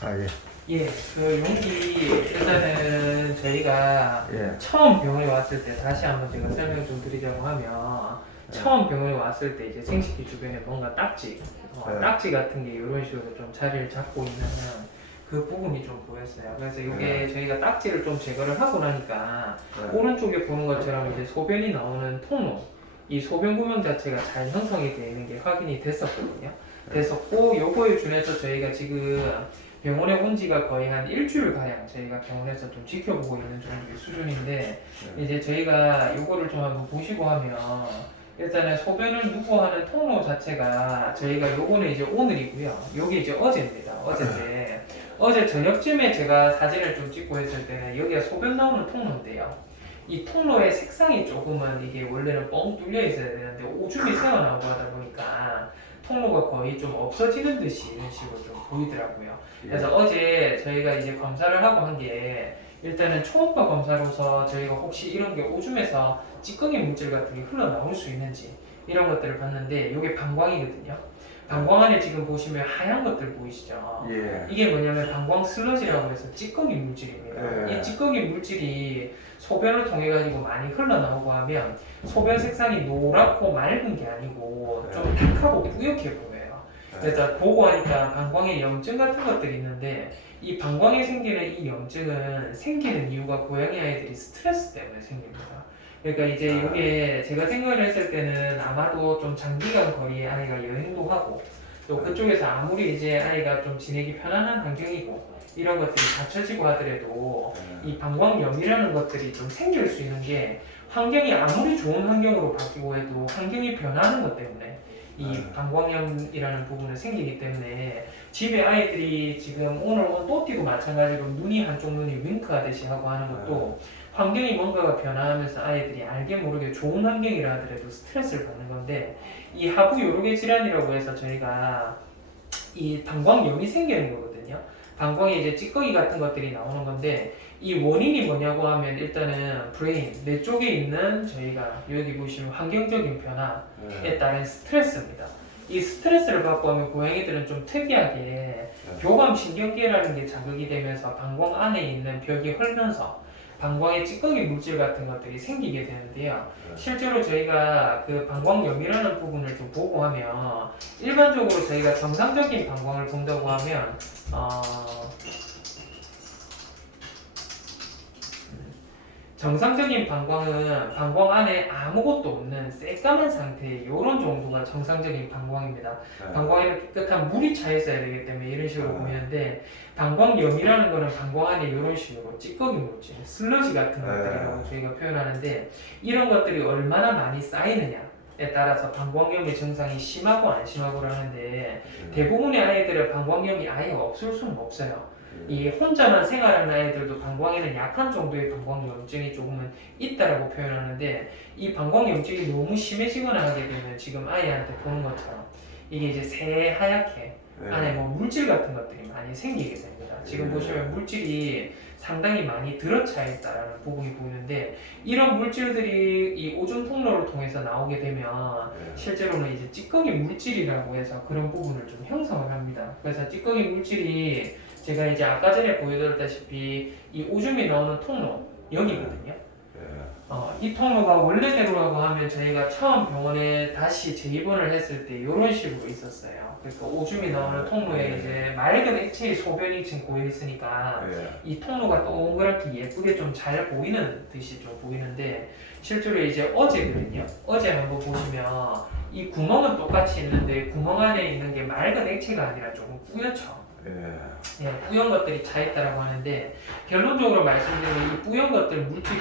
아, 예. 예, 그 용기 일단은 저희가 예. 처음 병원에 왔을 때 다시 한번 제가 설명 좀 드리자고 하면 처음 병원에 왔을 때 이제 생식기 주변에 뭔가 딱지, 네. 딱지 같은 게 이런 식으로 좀 자리를 잡고 있는 그 부분이 좀 보였어요. 그래서 이게 저희가 딱지를 좀 제거를 하고 나니까 오른쪽에 보는 것처럼 이제 소변이 나오는 통로, 이 소변 구멍 자체가 잘 형성이 되어 있는 게 확인이 됐었거든요. 됐었고 요거에 준해서 저희가 지금 병원에 온 지가 거의 한 일주일 가량 저희가 병원에서 좀 지켜보고 있는 정도의 수준인데 이제 저희가 요거를 좀 한번 보시고 하면 일단은 소변을 누구하는 통로 자체가 저희가 요거는 이제 오늘이고요. 요게 이제 어제입니다. 어제인데 어제 저녁쯤에 제가 사진을 좀 찍고 했을 때는 여기가 소변 나오는 통로인데요. 이 통로의 색상이 조금은 이게 원래는 뻥 뚫려 있어야 되는데 오줌이 새어나오고 하다 보니까 통로가 거의 좀 없어지는 듯이 이런 식으로 좀 보이더라고요. 그래서 어제 저희가 이제 검사를 하고 한 게 일단은 초음파 검사로서 저희가 혹시 이런 게 오줌에서 찌꺼기 물질 같은 게 흘러나올 수 있는지 이런 것들을 봤는데 이게 방광이거든요. 방광 안에 지금 보시면 하얀 것들 보이시죠? 예. 이게 뭐냐면 방광 슬러지라고 해서 찌꺼기 물질입니다. 예. 이 찌꺼기 물질이 소변을 통해 가지고 많이 흘러나오고 하면 소변 색상이 노랗고 맑은 게 아니고 좀 탁하고 뿌옇게 보여요. 그래서 보고 하니까 방광에 염증 같은 것들이 있는데 이 방광에 생기는 이 염증은 생기는 이유가 고양이 아이들이 스트레스 때문에 생깁니다. 그러니까 이제 이게 제가 생각을 했을 때는 아마도 좀 장기간 거리에 아이가 여행도 하고 또 그쪽에서 아무리 이제 아이가 좀 지내기 편안한 환경이고 이런 것들이 갖춰지고 하더라도 이 방광염이라는 것들이 좀 생길 수 있는 게 환경이 아무리 좋은 환경으로 바뀌고 해도 환경이 변하는 것 때문에 이 방광염이라는 부분은 생기기 때문에 집에 아이들이 지금 오늘 온 또띠도 마찬가지로 눈이 한쪽 눈이 윙크하듯이 하고 하는 것도 환경이 뭔가가 변화하면서 아이들이 알게 모르게 좋은 환경이라 하더라도 스트레스를 받는 건데 이 하부 요로계 질환이라고 해서 저희가 이 방광염이 생기는 거거든요. 방광에 이제 찌꺼기 같은 것들이 나오는 건데 이 원인이 뭐냐고 하면 일단은 브레인, 뇌 쪽에 있는 저희가 여기 보시면 환경적인 변화에 따른 스트레스입니다. 이 스트레스를 받고 하면 고양이들은 좀 특이하게 교감 신경계라는 게 자극이 되면서 방광 안에 있는 벽이 헐면서 방광에 찌꺼기 물질 같은 것들이 생기게 되는데요. 실제로 저희가 그 방광염이라는 부분을 좀 보고 하면 일반적으로 저희가 정상적인 방광을 본다고 하면 정상적인 방광은 방광 안에 아무것도 없는 새까만 상태의 이런 정도가 정상적인 방광입니다. 방광에는 깨끗한 물이 차 있어야 되기 때문에 이런 식으로 보이는데 방광염이라는 거는 방광 안에 이런 식으로 찌꺼기 물질, 슬러지 같은 것들이라고 저희가 표현하는데 이런 것들이 얼마나 많이 쌓이느냐에 따라서 방광염의 증상이 심하고 안 심하고를 하는데 대부분의 아이들은 방광염이 아예 없을 수는 없어요. 이 혼자만 생활하는 아이들도 방광에는 약한 정도의 방광염증이 조금은 있다라고 표현하는데 이 방광염증이 너무 심해지거나 하게 되면 지금 아이한테 보는 것처럼 이게 이제 새하얗게 안에 뭐 물질 같은 것들이 많이 생기게 됩니다. 지금 보시면 물질이 상당히 많이 들어차 있다라는 부분이 보이는데 이런 물질들이 이 오줌 통로를 통해서 나오게 되면 실제로는 이제 찌꺼기 물질이라고 해서 그런 부분을 좀 형성을 합니다. 그래서 찌꺼기 물질이 제가 이제 아까 전에 보여드렸다시피 이 오줌이 나오는 통로 여기거든요. 이 통로가 원래대로라고 하면 저희가 처음 병원에 다시 재입원을 했을 때 이런 식으로 있었어요. 그러니까 오줌이 나오는 통로에 이제 맑은 액체의 소변이 지금 고여 있으니까 이 통로가 동그랗게 예쁘게 좀 잘 보이는 듯이 좀 보이는데 실제로 이제 어제거든요. 어제 한번 보시면 이 구멍은 똑같이 있는데 구멍 안에 있는 게 맑은 액체가 아니라 조금 뿌옇죠. 뿌연 것들이 차 있다라고 하는데 결론적으로 말씀드리면 이 뿌연 것들 물질이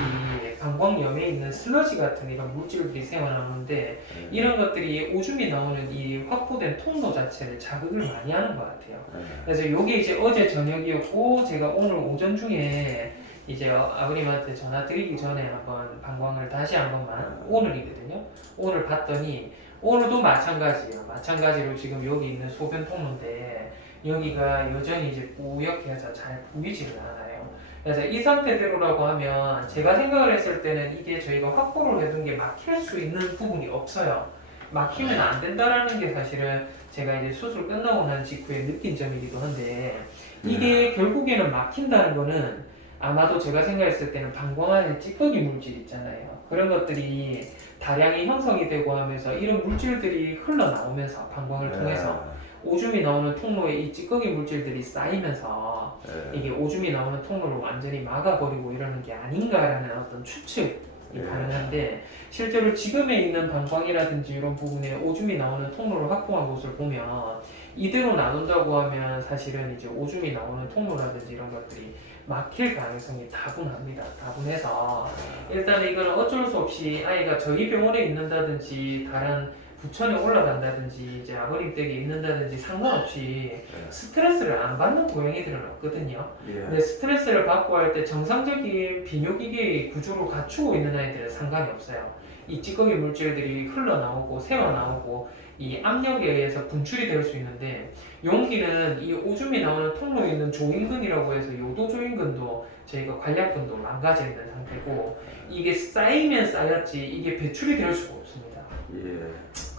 방광염에 있는 슬러지 같은 이런 물질들이 새어나오는데 이런 것들이 오줌이 나오는 이 확보된 통로 자체를 자극을 많이 하는 것 같아요. 그래서 이게 이제 어제 저녁이었고 제가 오늘 오전 중에 이제 아버님한테 전화 드리기 전에 한번 방광을 다시 한 번만 오늘이거든요. 오늘 봤더니 오늘도 마찬가지예요. 마찬가지로 지금 여기 있는 소변 통로인데 여기가 여전히 이제 뿌옇게 해서 잘 보이지는 않아요. 그래서 이 상태대로라고 하면 제가 생각을 했을 때는 이게 저희가 확보를 해둔 게 막힐 수 있는 부분이 없어요. 막히면 안 된다라는 게 사실은 제가 이제 수술 끝나고 난 직후에 느낀 점이기도 한데 이게 결국에는 막힌다는 거는 아마도 제가 생각했을 때는 방광 안에 찌꺼기 물질 있잖아요. 그런 것들이 다량이 형성이 되고 하면서 이런 물질들이 흘러나오면서 방광을 통해서 오줌이 나오는 통로에 이 찌꺼기 물질들이 쌓이면서 이게 오줌이 나오는 통로를 완전히 막아버리고 이러는 게 아닌가라는 어떤 추측이 가능한데, 실제로 지금에 있는 방광이라든지 이런 부분에 오줌이 나오는 통로를 확보한 곳을 보면 이대로 놔둔다고 하면 사실은 이제 오줌이 나오는 통로라든지 이런 것들이 막힐 가능성이 다분합니다. 다분해서 일단 이거는 어쩔 수 없이 아이가 저희 병원에 있는다든지 다른 부천에 올라간다든지 이제 아버님 댁에 있는다든지 상관없이 스트레스를 안 받는 고양이들은 없거든요. 근데 스트레스를 받고 할 때 정상적인 비뇨기계의 구조를 갖추고 있는 아이들은 상관이 없어요. 이 찌꺼기 물질들이 흘러나오고 새어나오고 이 압력에 의해서 분출이 될 수 있는데, 용기는 이 오줌이 나오는 통로에 있는 조인근이라고 해서 요도 조인근도 저희가 관략근도 망가져 있는 상태고, 이게 쌓이면 쌓였지 이게 배출이 될 수가 없습니다.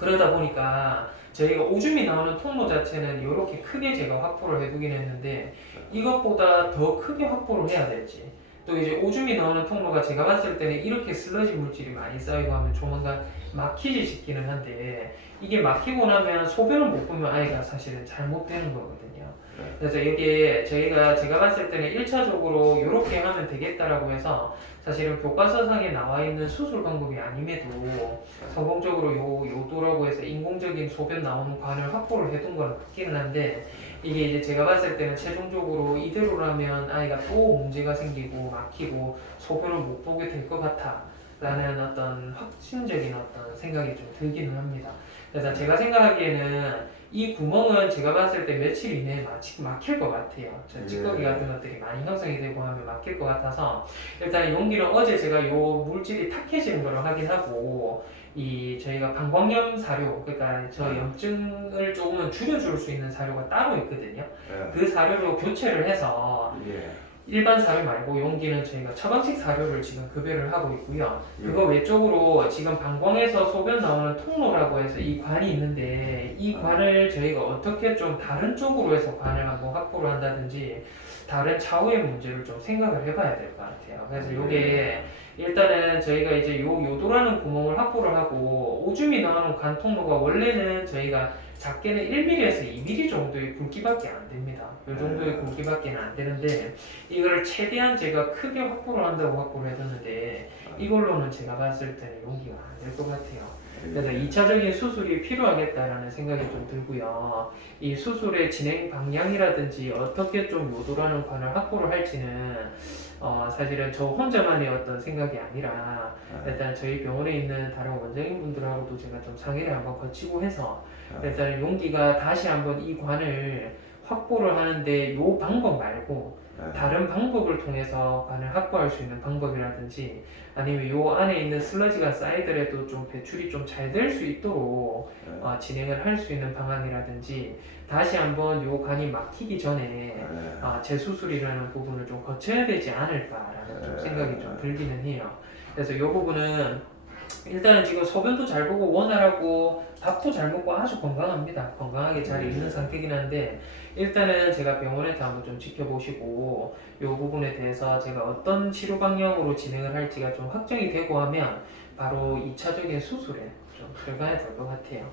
그러다 보니까 저희가 오줌이 나오는 통로 자체는 이렇게 크게 제가 확보를 해두긴 했는데, 이것보다 더 크게 확보를 해야 될지, 또 이제 오줌이 나오는 통로가 제가 봤을 때는 이렇게 슬러지 물질이 많이 쌓이고 하면 조만간 막히지 싶기는 한데, 이게 막히고 나면 소변을 못 보면 아이가 사실은 잘못되는 거거든요. 그래서 이게 제가 봤을 때는 1차적으로 이렇게 하면 되겠다라고 해서 사실은 교과서상에 나와 있는 수술 방법이 아님에도 성공적으로 요도라고 해서 인공적인 소변 나오는 관을 확보를 해둔 건 맞기는 한데, 이게 이제 제가 봤을 때는 최종적으로 이대로라면 아이가 또 문제가 생기고 막히고 소변을 못 보게 될 것 같아 라는 어떤 확신적인 어떤 생각이 좀 들기는 합니다. 그래서 제가 생각하기에는 이 구멍은 제가 봤을 때 며칠 이내에 막힐 것 같아요. 찌꺼기 같은 것들이 많이 형성이 되고 하면 막힐 것 같아서, 일단 용기는 어제 제가 요 물질이 탁해지는 걸 확인하고, 이 저희가 방광염 사료, 그러니까 저 염증을 조금은 줄여줄 수 있는 사료가 따로 있거든요. 그 사료로 교체를 해서 일반 사료 말고 용기는 저희가 처방식 사료를 지금 급여를 하고 있고요. 그거 외적으로 지금 방광에서 소변 나오는 통로라고 해서 이 관이 있는데, 이 관을 저희가 어떻게 좀 다른 쪽으로 해서 관을 한번 확보를 한다든지 다른 차후의 문제를 좀 생각을 해봐야 될 것 같아요. 그래서 요게 일단은 저희가 이제 요도라는 구멍을 확보를 하고, 오줌이 나오는 관 통로가 원래는 저희가 작게는 1mm에서 2mm 정도의 굵기밖에 안 됩니다. 이 정도의 굵기밖에 안 되는데, 이거를 최대한 제가 크게 확보를 한다고 확보를 해뒀는데, 이걸로는 제가 봤을 때는 용기가 안 될 것 같아요. 그래서 2차적인 수술이 필요하겠다라는 생각이 좀 들고요. 이 수술의 진행 방향이라든지 어떻게 좀 요도라는 관을 확보를 할지는 사실은 저 혼자만의 어떤 생각이 아니라 일단 저희 병원에 있는 다른 원장님분들하고도 제가 좀 상의를 한번 거치고 해서 일단 용기가 다시 한번 이 관을 확보를 하는데 요 방법 말고 다른 방법을 통해서 관을 확보할 수 있는 방법이라든지, 아니면 요 안에 있는 슬러지가 쌓이더라도 좀 배출이 좀 잘 될 수 있도록 진행을 할 수 있는 방안이라든지, 다시 한번 요 관이 막히기 전에 재수술이라는 부분을 좀 거쳐야 되지 않을까라는 좀 생각이 좀 들기는 해요. 그래서 요 부분은 일단은 지금 소변도 잘 보고 원활하고 밥도 잘 먹고 아주 건강합니다. 건강하게 잘 있는 상태긴 한데, 일단은 제가 병원에서 한번 좀 지켜보시고 이 부분에 대해서 제가 어떤 치료 방향으로 진행을 할지가 좀 확정이 되고 하면 바로 2차적인 수술에 좀 들어가야 될 것 같아요.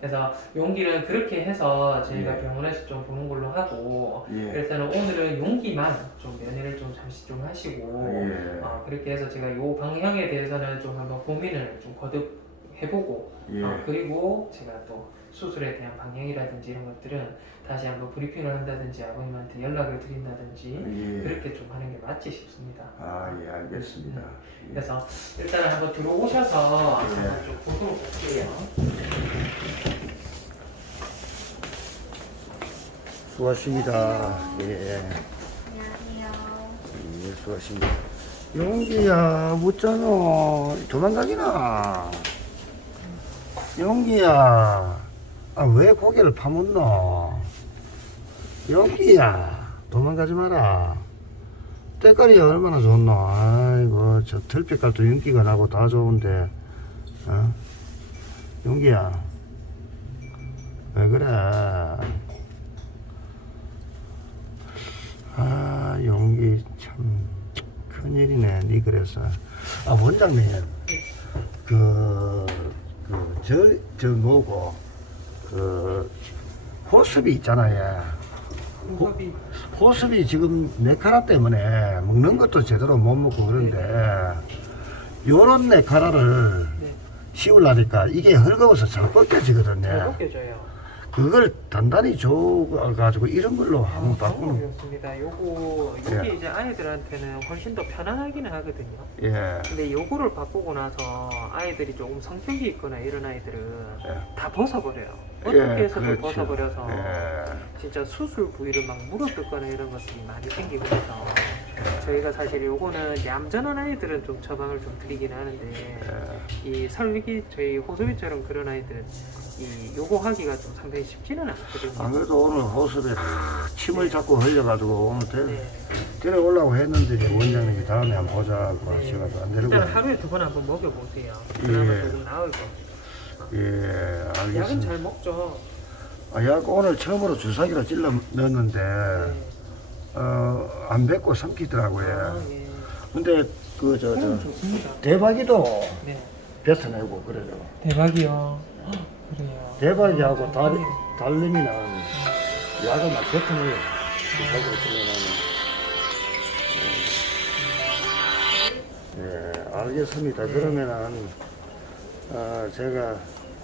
그래서 용기는 그렇게 해서 저희가 병원에서 좀 보는 걸로 하고, 일단은 오늘은 용기만 좀 면회를 좀 잠시 좀 하시고 그렇게 해서 제가 요 방향에 대해서는 좀 한번 고민을 좀 거듭 해보고 그리고 제가 또 수술에 대한 방향이라든지 이런 것들은 다시 한번 브리핑을 한다든지 아버님한테 연락을 드린다든지 그렇게 좀 하는 게 맞지 싶습니다. 알겠습니다. 그래서 일단은 한번 들어오셔서 한번 좀 보도록 할게요. 수고하십니다. 안녕하세요. 수고하십니다. 용기야, 묻잖아. 도망가기나. 용기야, 왜 고개를 파묻노? 용기야, 도망가지 마라. 때깔이 얼마나 좋노? 아이고, 저 털빛깔도 윤기가 나고 다 좋은데, 용기야, 왜 그래? 원장님이 그랬어. 아, 원장님, 저 뭐고, 호습이 있잖아요. 호흡이 호습이 지금 네카라 때문에 먹는 것도 제대로 못 먹고 그런데, 요런 네카라를 네. 씌우려니까 이게 헐거워서 잘 벗겨지거든요. 잘 벗겨져요. 그걸 단단히 줘가지고 이런 걸로 한번 바꾸는. 좋습니다. 요거 이게 이제 아이들한테는 훨씬 더 편안하기는 하거든요. 예. 근데 요거를 바꾸고 나서 아이들이 조금 성격이 있거나 이런 아이들은 다 벗어버려요. 어떻게 해서든 그렇죠. 벗어버려서 예. 진짜 수술 부위를 막 물어뜯거나 이런 것들이 많이 생기고 해서 저희가 사실 요거는 얌전한 아이들은 좀 처방을 좀 드리긴 하는데 이 설리기 저희 호소비처럼 그런 아이들은 이 요거 하기가 좀 상당히 쉽지는 않거든요. 안 그래도 오늘 호흡에 침을 자꾸 흘려가지고 오늘 네. 데려오려고 했는데 이제 원장님이 다음에 한번 보자고 하셔가지고 안 데리고. 일단 하루에 2번 한번 먹여보세요. 예. 그나마 조금 나을 겁니다. 예, 약은 알겠습니다. 잘 먹죠. 아, 약 오늘 처음으로 주사기로 찔러 넣었는데 네. 안 뱉고 삼키더라고요. 아, 예. 근데 저 그럼 좋습니다. 대박이도 네. 뱉어내고 그래요. 대박이요. 헉, 그래요. 대박이하고 달림이는 약을 막 뱉어내요. 주사기로 찔러넣으면. 예, 알겠습니다. 그러면은 제가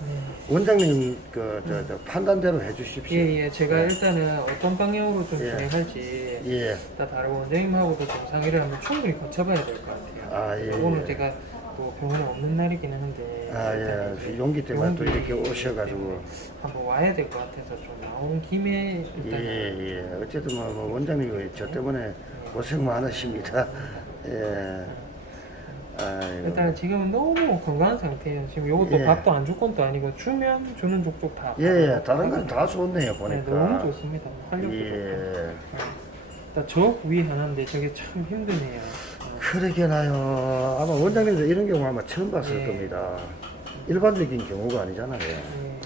네. 원장님 저 판단대로 해주십시오. 예, 제가 일단은 어떤 방향으로 좀 예. 진행할지 예. 일단 다른 원장님하고도 좀 상의를 한번 충분히 거쳐봐야 될 것 같아요. 아, 예, 오늘 예. 제가 또 병원에 없는 날이기는 한데 아, 예. 용기 때문에 또 이렇게 오셔가지고. 한번 와야 될 것 같아서 좀 나온 김에 일단 예. 어쨌든 뭐 원장님이 저 때문에 고생 많으십니다. 예. 아이고. 일단 지금은 너무 건강한 상태예요. 지금 요것도 예. 밥도 안 줄 것도 아니고 주면 주는 족족 다. 예, 다른 건 다 좋네요, 네, 보니까. 너무 좋습니다. 활력도 좋고. 예. 일단 저 위 하나인데 저게 참 힘드네요. 그러게나요. 아마 원장님도 이런 경우 아마 처음 봤을 예. 겁니다. 일반적인 경우가 아니잖아요. 네.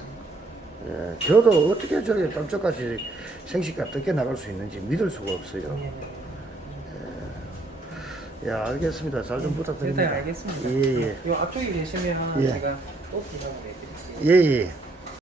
예. 저도 어떻게 저렇게 깜짝같이 생식가 뜯겨 나갈 수 있는지 믿을 수가 없어요. 네. 예, 알겠습니다. 잘 좀 부탁드립니다. 일단 알겠습니다. 예, 예. 요 앞쪽에 계시면 예. 제가 또 기다리고 있겠습니다. 예, 예.